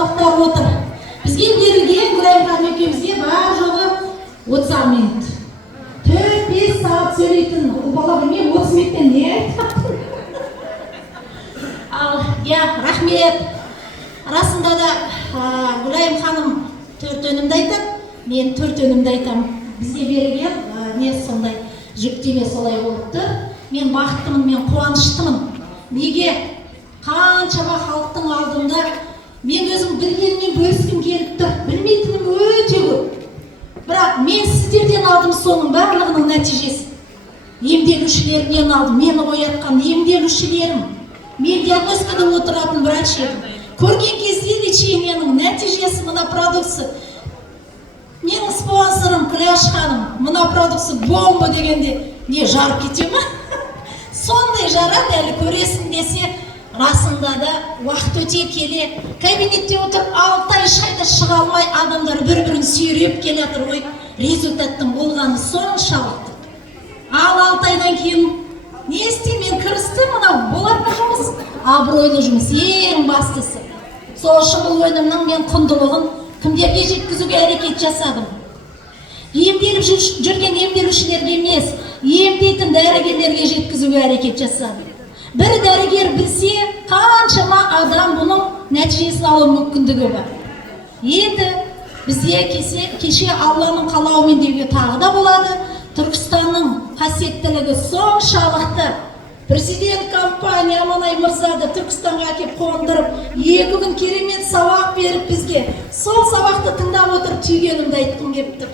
қонақтар отыр. Бізге берілген Гүлайым ханым екеумізге бар жоғы 30 минут. 4-5 сағат сөйлейтін бала білмеймін, 30 минуттен не айтады? Ал, рахмет. Расында да Гүлайым ханым 4 өнімді айтады, мен 4 өнімді айтамын. Бізге берілген не сондай жүктеме солай болып тұр. Мен бақыттымын, мен қуаныштымын. Неге? Қаншама халықтың алдында мен өзім білгенмен бөліскім келіп тұр. Білмейтінім өте көп. Бірақ мен сіздерден алдым соның барлығының нәтижесі. Емделушілерінен алдым, мені оятқан емделушілерім. Мен диагностикада отыратын врач едім. Көрген кезде лечениенің нәтижесі мына продукция. Менің спонсорым Күләш ханым, мына продукция бомба дегенде не жарып кете ма? Сондай жарады, әлі көресің десе, расында да уақыт өте келе, кабинетте отырып 6 ай шайда шыға алмай адамдар бір-бірін сүйреп келе жатыр ғой. Результаттың болғаны соншалықты. Ал 6 айдан кейін не істеймін? Мен кірістім, мынау болатын жұмыс, абыройлы жұмыс, ең бастысы. Сол үшін бұл өнімнің мен құндылығын кімдерге жеткізуге әрекет жасадым. Емделіп жүрген емделушілерге емес, емдейтін дәрігерлерге жеткізуге әрекет жасадым. Бір дәрігер білсе, қаншама адам бұның нәтижесін алу мүмкіндігі бар. Енді бізде кеше Алланың қалауымен деуге тағы да болады. Түркістанның қасиеттілігі соншалықты. Президент компания Аманай мырзады Түркістанға әкеп қондырып, 2 күн керемет сабақ беріп бізге. Сол сабақты тыңдап отырып түйгенімді айтқым келіп тұр.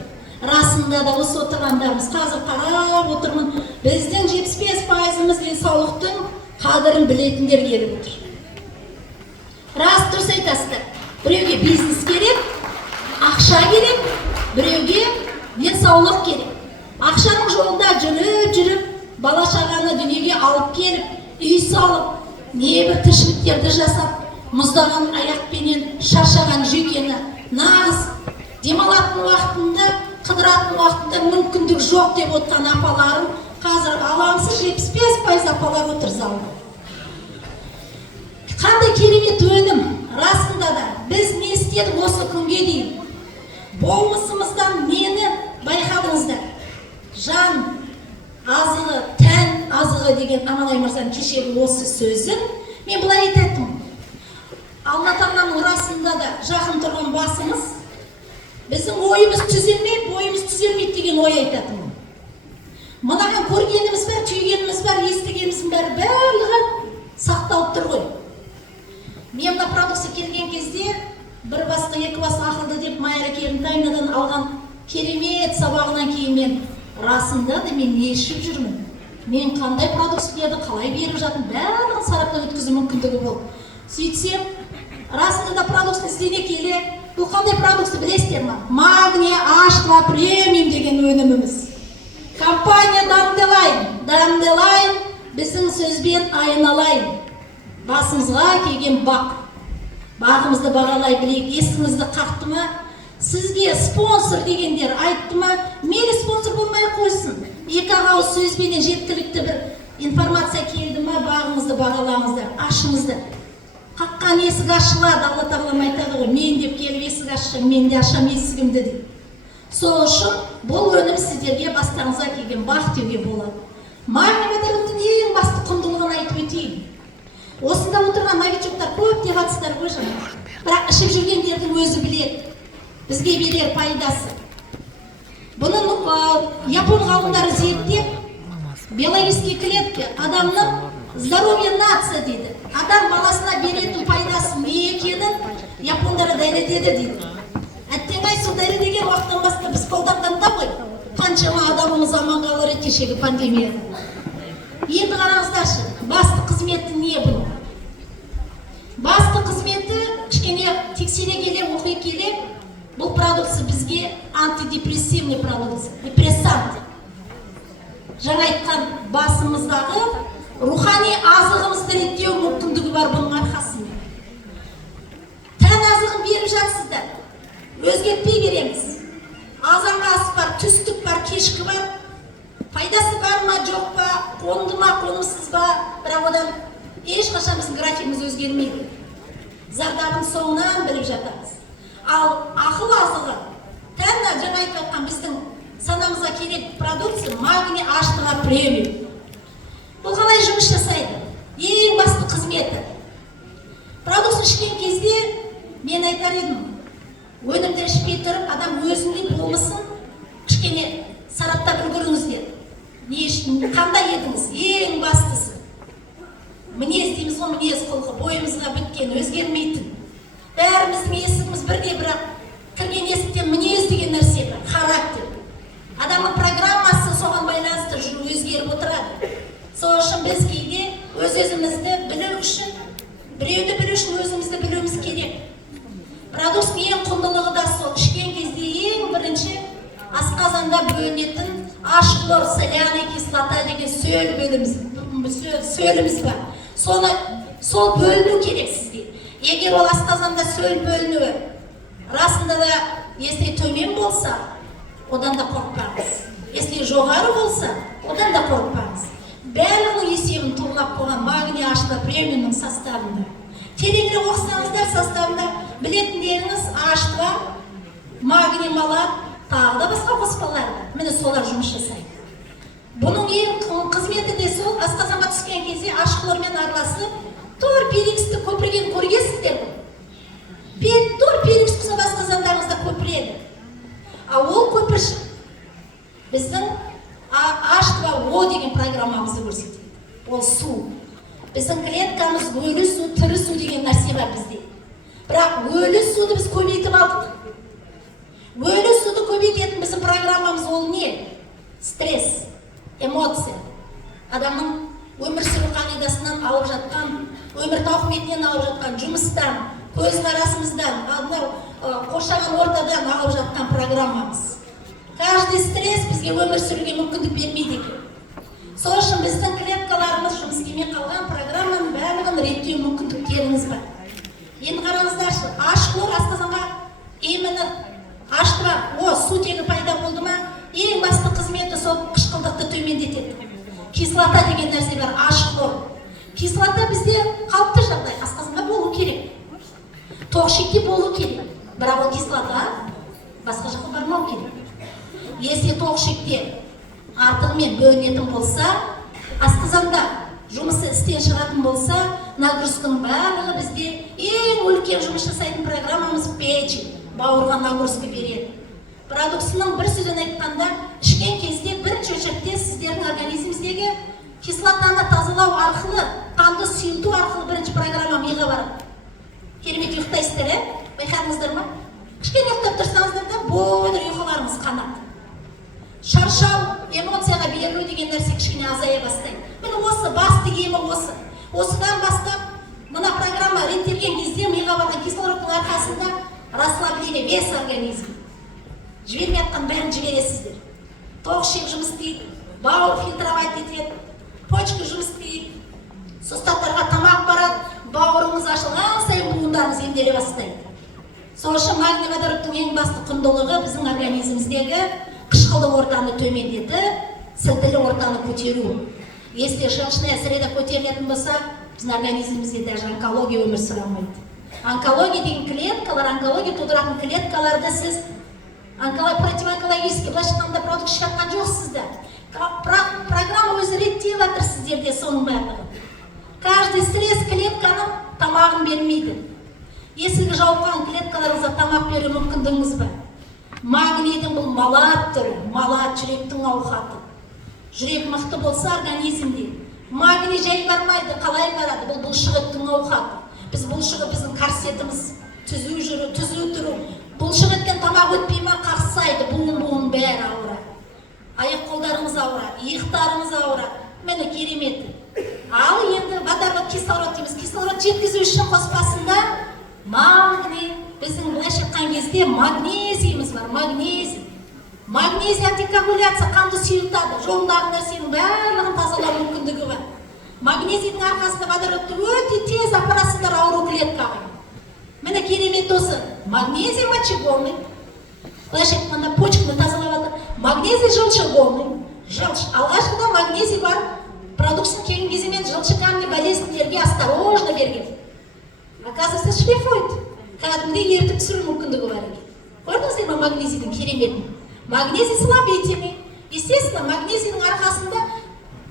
Расында да осы отырғандарымыз, қазір қарап отырмын, біздің 75%-іміз денсаулықтың қадірін білетіндер келіп отыр. Рас, дұрыс айтасыздар. Біреуге бизнес керек, ақша керек, біреуге денсаулық керек. Ақшаның жолында жүріп, бала шағаны дүниеге алып келіп, үй салып, небір тіршіліктерді жасап, мұздаған аяқпенен шаршаған жүйкені нағыз демалатын уақытында, қыдыратын уақытында мүмкіндік жоқ деп отқан апаларым қазір аламсыз 75% апалар отыр залда. Қандай керемет өнім, расында да біз не істедік осы күнге дейін? Болмысымыздан нені байқадыңыздар? Жан азығы, тән азығы деген Аманай мырзаның кешегі осы сөзін мен былай айтатынмын. Алла Тағаланың расында да жақын тұрған басымыз, біздің ойымыз түзелмейді, бойымыз түзелмейді деген ой айтатынмын. Мынаған көргеніміз бар, түйгеніміз бар, естігеніміз бар, барлығы сақталып тұр ғой. Мен мына продукция келген кезде бір басқа екі бас ақылды деп Майра Керімтайнадан алған керемет сабағынан кейін мен расында да мен не ішіп жүрмін? Мен қандай продукцияларды қалай беріп жатырмын? Барлығын сараптан өткізу мүмкіндігі болды. Сөйтсем, расында да продукция іздене келе, бұл қандай продукция білесіздер ма? Магния H2 премиум деген өніміміз. Компания Dandelайн біздің сөзбен айналайын. Басымызға келген бақ. Бағымызды бағалай білейік. Есіңізді қақты ма? Сізге спонсор дегендер айтты ма? Мейлі спонсор болмай қойсын. 2 ауыз сөзбенен жеткілікті бір информация келді ма? Бағымызды бағалаңыздар, ашыңыздар. Қаққан есік ашылады, Алла Тағалам айтады ғой, мен деп келіп есік ашшы, мен де ашам есігімді деп. Сол үшін бұл өнім сіздерге бастарыңызға келген бақ деуге болады. Магний водородтың ең басты құндылығын айтып өтейін. Осында отырған новичоктар көп деп жатсыздар ғой жаңа. Бірақ ішіп жүргендердің өзі біледі. Бізге берер пайдасы. Бұның япон ғалымдары зерттеп, биологический клетки адамның здоровье нация дейді. Адам баласына беретін пайдасы не екенін япондар дәлелдеді дейді. Әттеңай сол дәлелдеген уақыттан бастап біз қолданғанда ғой, қаншама адамымыз аман қалар еді кешегі пандемияда. Енді қараңыздаршы, басты қызметі не бұл? Басты қызметі кішкене тексере келе, оқи келе, бұл продукция бізге антидепрессивный продукция, депрессант. Жаңа айтқан басымыздағы рухани азығымызды реттеу мүмкіндігі бар бұның арқасымен. Тән азығын беріп жатсыздар, өзгертпей береміз. Азанғы ас бар, түстік бар, кешкі бар. Пайдасы бар ма, жоқ па, қонды ма, қонымсыз ба, бірақ одан ешқашан біздің графигіміз өзгермейді. зардабын соңынан біліп жатамыз. Ал ақыл азығы, тәнна жаңа айтып жатқан біздің санамызға керек продукция магний H2 премиум. Бұл қалай жұмыс жасайды? Ең басты қызметі. Продукция ішкен кезде мен айтар едім, өнімді ішпей тұрып, адам өзінің болмысын кішкене сараптап үлгеріңіздер. Не үшін, қандай едіңіз? Ең бастысы. Мінез дейміз ғой, мінез құлқы, бойымызға біткен, өзгермейтін. Бәріміздің есігіміз бірде, бірақ кірген есіктен мінез деген нәрсе бар, характер. Адамның программасы соған байланысты өзгеріп отырады. Сол үшін біз кейде өз-өзімізді білу үшін, біреуді білу үшін өзімізді білуіміз керек. Продукция ең құндылығы да сол. Ішкен кезде ең бірінші асқазанда бөлінетін H-хлор соляный кислота деген сөліміз бар. Сол бөліну керек сізге. Егер ол асқазанда сөл бөлінуі расында да если төмен болса, одан да қорықпаңыз. Если жоғары болса, одан да қорықпаңыз. Бәрінің есебін тоғылап қойған магний H2 премиумның составында. Тереңірек оқысаңыздар составында білетіндеріңіз H2, магний малат, тағы да басқа қоспалар. Міне солар жұмыс жасайды. Бұның ең қызметі де сол, асқазанға түскен кезде H-хлормен араласып, тор перекісті көпірген көргенсіздер ғой. Тор перекіс құсап асқазандарыңызда көпіреді. Ол көпіршік біздің H2O деген программамызды көрсетеді. Ол су. Біздің клеткамыз өлі су, тірі су деген нәрсе бар бізде. Бірақ өлі суды біз көбейтіп алдық. Өлі суды көбейтетін біздің программамыз ол не? Стресс, эмоция. Адамның өмір сүру қағидасынан алып жатқан, өмір тауқыметінен алып жатқан, жұмыстан, көз қарасымыздан, қоршаған ортадан алып жатқан программамыз. Каждый стресс бізге өмір сүруге мүмкіндік бермейді екен. Сол үшін біздің клеткаларымыз жұмыс істемей қалған программаның барлығын реттеу мүмкіндіктеріңіз бар. Енді қараңыздаршы, H-хлор асқазанға именно H2O сутегі пайда болды ма, ең басты қызметі сол қышқылдықты төмендетеді. Кислота деген нәрсе бар, H-хлор. Кислота бізде қалыпты жағдай, асқазанға болу керек. Тоқшекте болу керек. Бірақ ол кислота басқа жаққа бармау керек. Если тоқшекте артығымен бөлінетін болса, асқазанда жұмысы істен шығатын болса, нагрузканың барлығы бізде ең үлкен жұмыс жасайтын программамыз печень, бауырға нагрузка береді. Продукцияның бір сөзін айтқанда, ішкен кезде бірінші очередте сіздердің организміңіздегі кислотаны тазалау арқылы, қанды сұйылту арқылы бірінші программа миға барады. Керемет ұйықтайсыздар, байқадыңыздар ма? Кішкене ұйықтап тұрсаңыздар да, бойы ұйқыларыңыз қанады. Шаршау, эмоцияға берілу деген нәрсе кішкене азая бастайды. Міне осы басты емі осы. Осыдан бастап, мына программа реттелген кезде миға барған кислородтың арқасында расслабление весь организм. Жібермей жатқан бәрін жібересіздер. Тоқшек жұмыс істейді, бауыр фильтровать етеді, почка жұмыс істейді, суставтарға тамақ барады, бауырыңыз ашылған сайын буындарыңыз емделе бастайды. Сол үшін магний водородтың ең басты құндылығы біздің организміміздегі қышқылды ортаны төмендетіп, сілтілі ортаны көтеру. Если желчная среда көтерілетін болса, біздің организмімізде даже онкология өмір сүре алмайды. Онкология деген клеткалар, онкология тудыратын клеткаларды сіз противоонкологический былайша айтқанда продукт шығарған жоқсыздар. Программа өзі реттеп жатыр сіздерде соның барлығын. Каждый стресс клетканың тамағын бермейді. Есігі жауған клеткаларыңызға тамақ беру мүмкіндігіңіз бар. Магнийдің бұл малат түрі, малат жүректің ауқаты. Жүрек мықты болса организмде. Магний жай бармайды, қалай барады? Бұл бұлшықеттің ауқаты. Біз бұлшығы біздің корсетіміз түзу тұру. Бұлшықеттен тамақ өтпей ма қақсайды, буын бәрі ауырады. Аяқ қолдарымыз ауырады, иықтарымыз ауырады. Міне кереметі. Ал енді водород, кислород дейміз. Кислород жеткізу үшін қоспасында магний, біздің былайша айтқан кезде магнезиіміз бар, магнезий. Магнезий антикоагуляция, қанды сұйылтады, жолындағы нәрсенің барлығын тазалау мүмкіндігі бар. Магнезийдің арқасында водородты өте тез апарасыздар ауру клеткаға. Міне керемет осы. Магнезий мочегонный, былайша айтқанда почканы тазалап жатыр. Магнезий желчегонный. Алғашқыда магнезий бар. Продукцияны келген кезде мен желчегонный болезньдерге осторожно берген. оказывается, шлифует. Кәдімгідей ертіп түсіру мүмкіндігі бар екен. Көрдіңіздер ме магнезийдің кереметін? Магнезий слабительный. Естественно, магнезийдің арқасында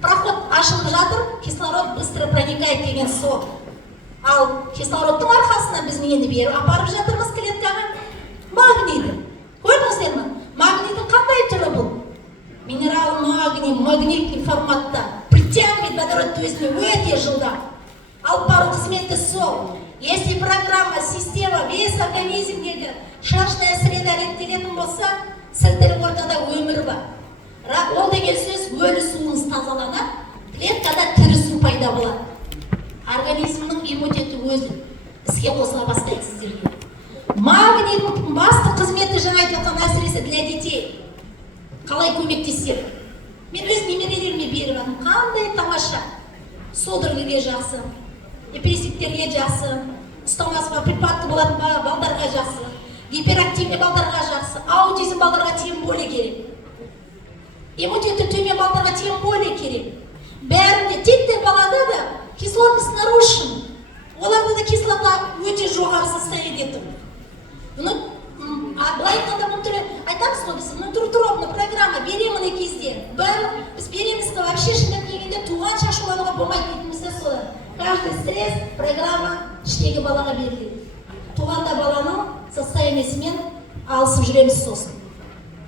проход ашылып жатыр, кислород быстро проникает деген сол. Ал кислородтың арқасында біз нені беріп апарып жатырмыз клеткаға? Магнийді. Көрдіңіздер ме? Магнийдің қандай түрі бұл? Минерал магний, магнитный форматта. Притягивает водород өзіне өте жылдам. Алып бару қызметі сол. Если программа, система, весь организмдегі шашная среда реттелетін болса, сілтілік ортада өмір бар. Ол деген сөз өлі суыңыз тазаланады, клеткада тірі су пайда болады. Организмнің иммунитеті өзі іске қосыла бастайды сіздерге. Магнийдің басты қызметі жаңа айтып жатқан әсіресе для детей. Қалай көмектеседі? Мен өз немерелеріме беріп жатырмын. Қандай тамаша. Судорогіге жақсы, эпилептиктерге жақсы, ұстамасыға припадка болатын балдарға жақсы, гиперактивный балдарға жақсы, аутизм балдарға тем более керек. Иммунитеті төмен балдарға тем более керек. Бәрінде тек балада да кислотность нарушен. Оларда да кислота өте жоғары состояние тұр. Былай айтқанда бұл түрі айтамыз ғой біз, нутриторобный программа беременный кезде. Біз беременностьқа вообще шындап келгенде туған шашулануға болмайды дейтінімізде солай. Каждый стресс программа іштегі балаға беріледі. Туғанда баланың состояниесімен алысып жүреміз сосын.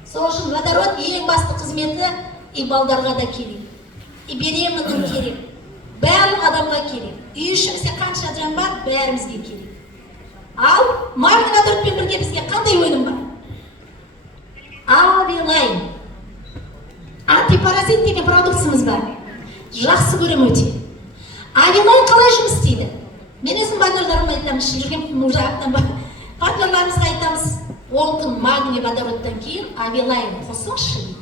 Сол үшін водород ең басты қызметі и балдарға да керек, и беременным керек, барлық адамға керек. Үй ішімізде қанша жан бар, бәрімізге керек. Ал магний водородпен бірге бізге қандай өнім бар? Авилайн. Антипаразит деген продукциямыз бар. Жақсы көрем өте. Авилайн қалай жұмыс істейді? Мен өзім партнерларыма айтамыз, жүрген уже партнерларымызға айтамыз, 10 күн магний водородтан кейін авилайн қосыңызшы.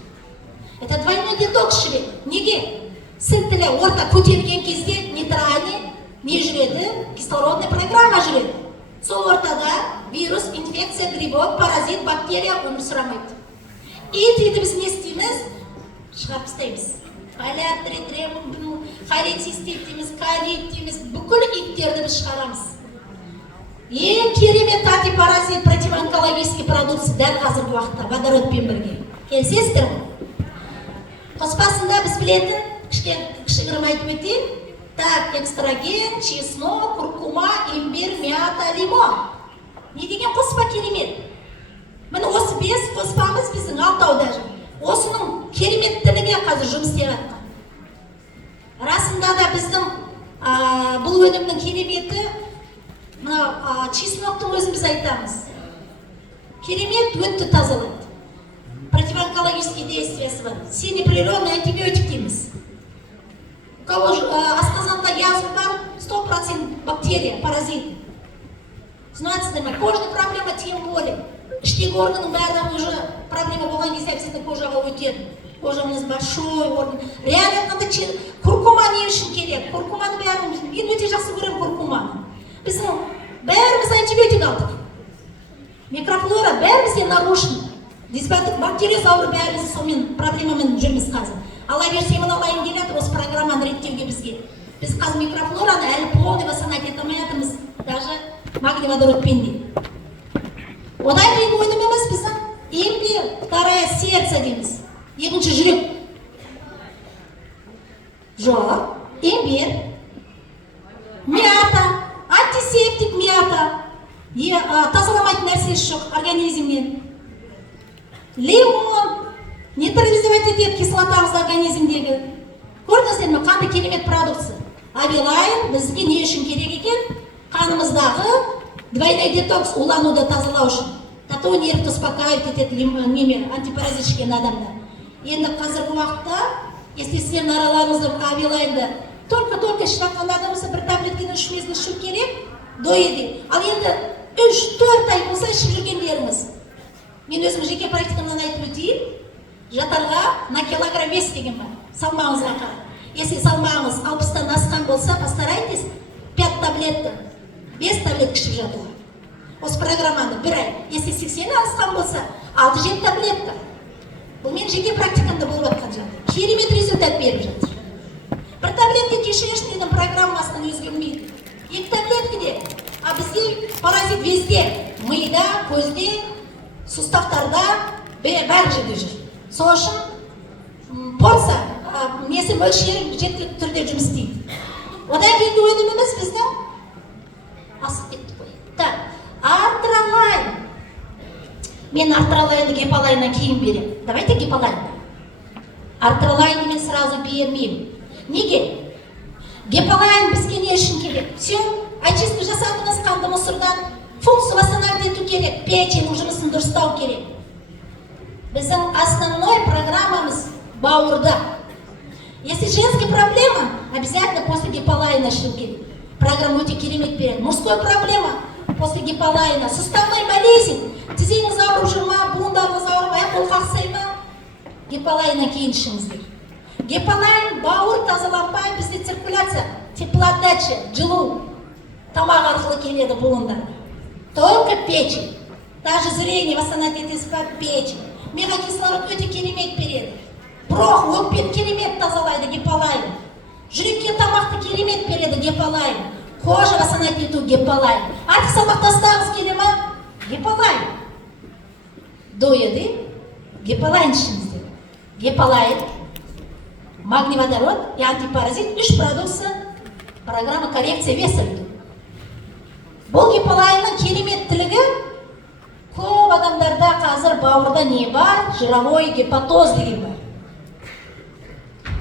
Это двойной детокс швед. Неге? Сілтілі орта көтерген кезде нейтральный не жүреді, кислородный программа жүреді. Сол ортада вирус, инфекция, грибок, паразит, бактерия өмір сүремейді. Итті біз не істейміз? Шығарып тастаймыз. Полиартрит, холецистит дейміз, колит дейміз, бүкіл иттерді біз шығарамыз. Ең керемет антипаразит, противоонкологический продукция дәл қазіргі уақытта водородпен бірге. Келісесіздер ме? Қоспасында біз білетін, кішігірім айтып өтейін. Так, экстраген, чеснок, куркума, имбирь, мята, лимон. Не деген қоспа керемет? Міне осы 5 қоспамыз біздің 6 даже. Осының кереметтілігі қазір жұмыс істеп жатқан. Расында да біздің бұл өнімнің кереметі, мына чесноктың өзін біз айтамыз. Керемет өтті тазалайды. Противоонкологические действиясы бар. Синеприродный антибиотик дейміз. У кого асқазанда язва бар, 100% бактерия, паразит. Знаете, кожная проблема тем более. Іштегі органның бәрі уже проблема болған кезде обязательно кожаға өтеді. Кожа у нас большой орган. Реально қандай куркума не үшін керек? Куркуманы бәріміз, мен өте жақсы көрем куркуманы. Біздің бәріміз антибиотик алдық. Микрофлора бәрімізде нарушен. Дисбатик бактериоз ауру бәріміз сонымен проблемамен жүрміз қазір. Алла берсе мен алайын келеді осы программаны реттеуге бізге. Біз қазір микрофлораны әлі полный восстановить ете алмайатырмыз. Даже магний водородпен де. Одан кейін өніміміз біздің имбирь, вторая сердце дейміз. Екінші жүрек. Жоқ, имбирь, мята, антисептик мята. Тазаламайтын нәрсесі жоқ организмнен. Лимон нейтрализовать етеді кислотамызды организмдегі. Көрдіңіздер ме, қандай керемет продукция. Авилайн бізге не үшін керек екен? Қанымыздағы двойной детокс, улануды тазалау үшін. Тату нервті успокаивать етеді антипаразитшкен адамда. Енді қазіргі уақытта, если сіздердің араларыңызда авилайнды только ішіп жатқан адамызда бір таблеткені ішмесін ішу керек, до еде. Ал енді 3-4 ай болса ішіп жүргендеріңіз. Мен өзім жеке практикамнан айтып өтейін, жатарға на килограмм вес деген бар. Салмағыңызға қарай. Если салмағыңыз 60-тан асқан болса, постарайтесь 5 таблетка, 5 таблетка ішіп жатуға. Осы программаны 1 ай. Если 80-тан асқан болса, 6-7 таблетка. Бұл мен жеке практикамда болып жатқан жағдай. Керемет результат беріп жатыр. Бір таблетка кешірешнейдің программасынан өзгермейді. 2 таблеткеде А бізде паразит везде. Мида, көзде, суставтарда, бәрі жерде жүр. Сол үшін порция, несі мөлшері жеткілікті түрде жұмыс істейді. Одан кейінгі өніміміз біздің асып кетті қой. Так, артролайн. Мен артролайнды гиполайннан кейін берем. Давайте гиполайн. Артролайнды мен сразу бермеймін. Неге? Гиполайн бізге не үшін керек? Все, очистка жасадыңыз қанды мұсырдан, функция восстановить ету керек, печень жұмысын дұрыстау керек. Біздің основной программамыз бауырда. Если женская проблема, обязательно после гиполайна ішу керек. Программа өте керемет береді. Мужской проблема после гиполайна, суставной болезнь, тізеңіз ауырып жүр ма, буындарыңыз ауырып, аяқ-қол қақсай ма, гиполайннан кейін ішіңіздер. Гиполайн бауыр тазаланбай, бізде циркуляция, теплоотдача, жылу тамақ арқылы келеді буындар. Только печень. Даже зрение восстановить етесіз как печень. Мегакислород өте керемет береді. Бұрох, өкпені керемет тазалайды гиполайн. Жүрекке тамақты керемет береді гиполайн. Кожа восстановить ету гиполайн. Артық салмақ тастағыз келе ма? Гиполайн. Дойды, гиполайн ішіңіздер. Гиполайн, магний водород и антипаразит, үш продукция программа коррекция веса. Бұл гиполайнның кереметтілігі көп адамдарда қазір бауырда не бар? Жировой гепатоз деген бар.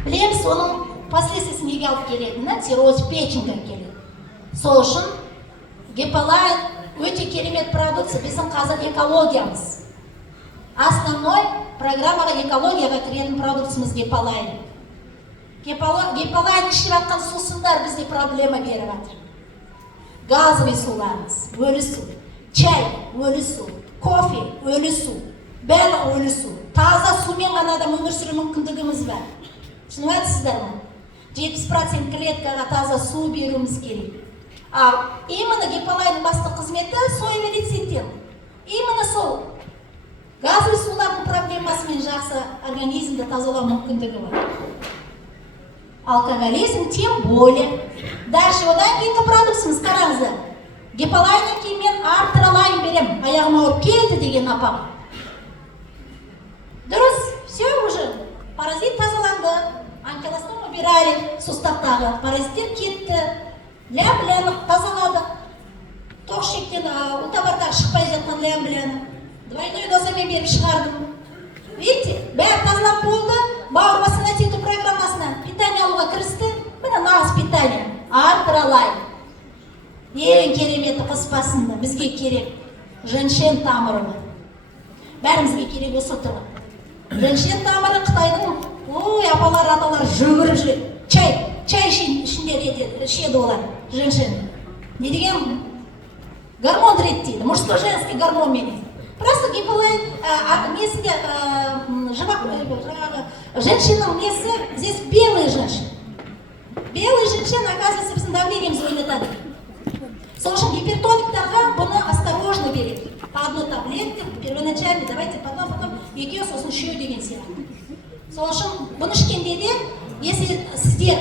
Білеміз, оның последствиясы неге алып келетіні? Цирроз печеньге келеді. Сол үшін гиполайн өте керемет продукция, біздің қазір экологиямыз. Основной программаға экологияға кіретін продукциямыз гиполайн. Гиполайн ішіп жатқан сусындар бізде проблема беріп жатыр. Газовый суларымыз, өлі су, чай, өлі су, кофе, өлі су, барлығы өлі су. Таза сумен ғана да өмір сүру мүмкіндігіміз бар. Түсініп жатсыздар ма? 70% клеткаға таза су беруіміз керек. Ал именно гиполайнның басты қызметі соевый лецитин. Именно сол. Газовый сулардың проблемасымен жақсы организмді тазалау мүмкіндігі бар. Алкоголизм тем более. Дальше одан кейінгі продукциямыз қараңыздар. Гиполайннан кейін мен артролайн берем. Аяғым ауырып келді деген апам. Дұрыс, все уже. Паразит тазаланды. Анкилостом убирали суставтағы. Паразиттер кетті. Лям-лянық тазаладық. Тоқ шектен ұлтабардағы шықпай жатқан лям-ляны. Двойной дозамен беріп шығардым. Видите, бәрі тазалап болды. Бауыр восстановить ету программасына питание алуға кірісті. Міне нағыз питание. Артролайн. Ең кереметі қоспасында бізге керек. Женьшен тамыры. Бәрімізге керек осы тұрғы. Женьшен тамыры Қытайдың, ой, апалар, аталар жүгіріп жүреді. Чай ішінде ішеді олар, женьшен. Не деген гормон реттейді, мужской-женский гормон менен. Просто гиполайн, несінде, женщинның несі, здесь белый женщин. Белый женщин, оказывается, біздің давлениеміз ойнатады. Сол үшін гипертониктарға бұны осторожно береді. По одной таблетке, первоначально, давайте потом, екеу сосын үшеу деген сияқты. Сол үшін бұны ішкенде де, если сіздер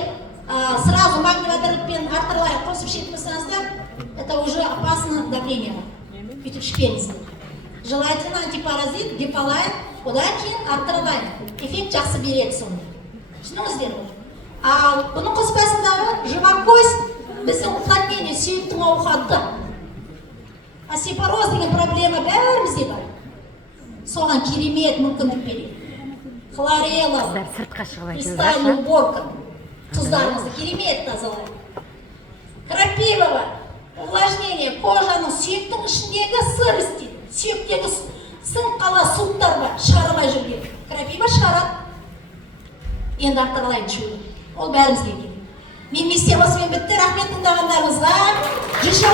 сразу магний водородпен артролайн қосып ішетін болсаңыздар, это уже опасно давление. Бүйтіп ішпеңіздер. Желательно антипаразит, гиполайн, одан кейін артролайн. Эффект жақсы береді сонда. Түсініңіздер ғой. Ал бұның қоспасындағы живокость біздің уплотнение сүйектің ауқатты. Осеопороз деген проблема бәрімізде бар. Соған керемет мүмкіндік береді. Хлорелла, кристальная уборка. Тұздарымызды керемет тазалайды. Крапивова, увлажнение, кожаның сүйектің ішіндегі сырости. Сүйектегі сынып қала суықтар бар, шығармай жүрген. Крапива шығарады. Енді артролайн ішуді. Ол бәрімізге керек. Мен миссия осымен бітті. Рахмет тыңдағандарыңызға. Жүз жыл